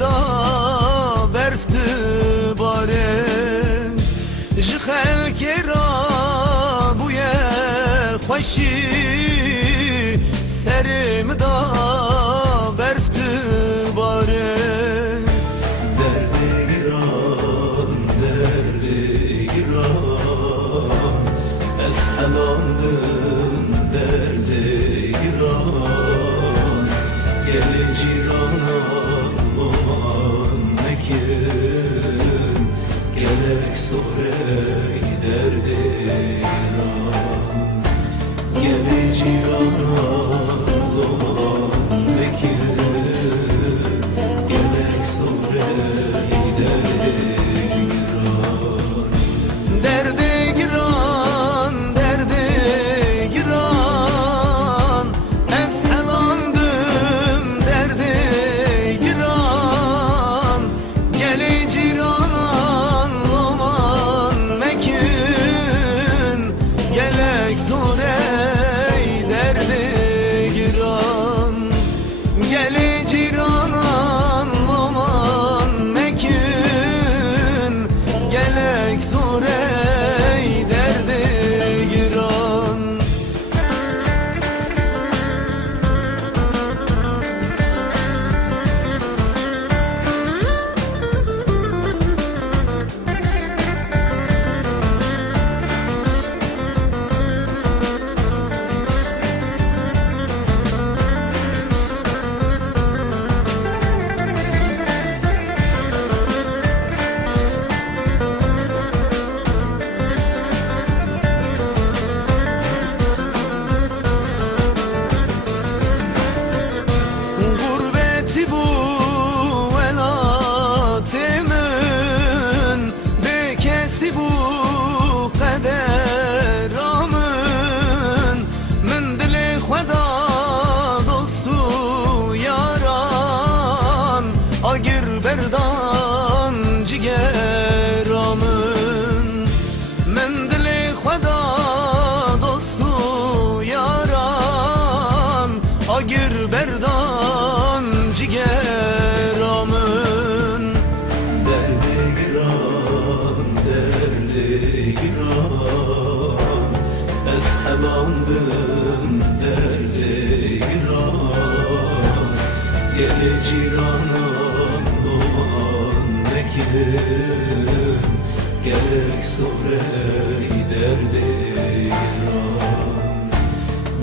da berftı bare ji xelkê ra bûye xweşî serê min da berftı bare derdê giran ez helandim derdê giran gelê cîrana aman mekin gelek sorey derdê giran gelê cîrana aman mekin gelek sorey derdê giran derdê giran derdê giran ez helandim derdê giran gelê cîran aman mekin gelek sorey derdê giran gelê cîran aman mekin gelek sorey derdê giran gurbeti bu elatimin bekesi bu kaderamın min dilê xweda dostu yaran agir berdan cigeramın min dilê xweda dostu yaran agir berdan cigeramın derdê giran ez helandim derdê giran gelê cîrana aman mekin gelek sorey derdê giran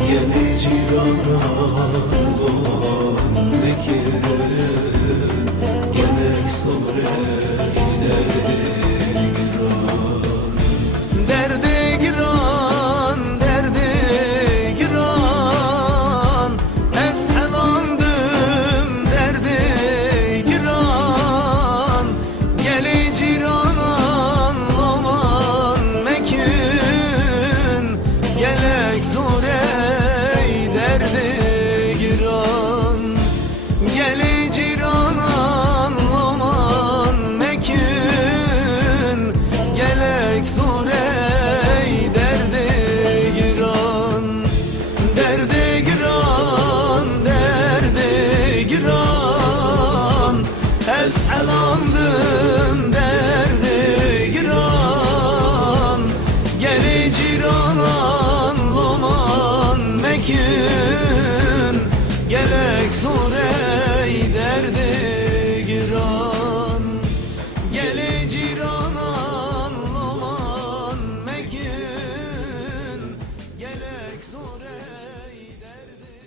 gelê cîrana aman mekin gelek sorey derdê giran derdê giran derdê giran ez helandim derdê giran gelê cîran aman mekin gelek sorey derdê giran gelê cîran aman mekin gelek sorey derdê giran derdê giran derdê giran ez helandim derdê giran gelê cîran aman mekin gelek sorey derdê giran gelê cîran aman mekin gelek sorey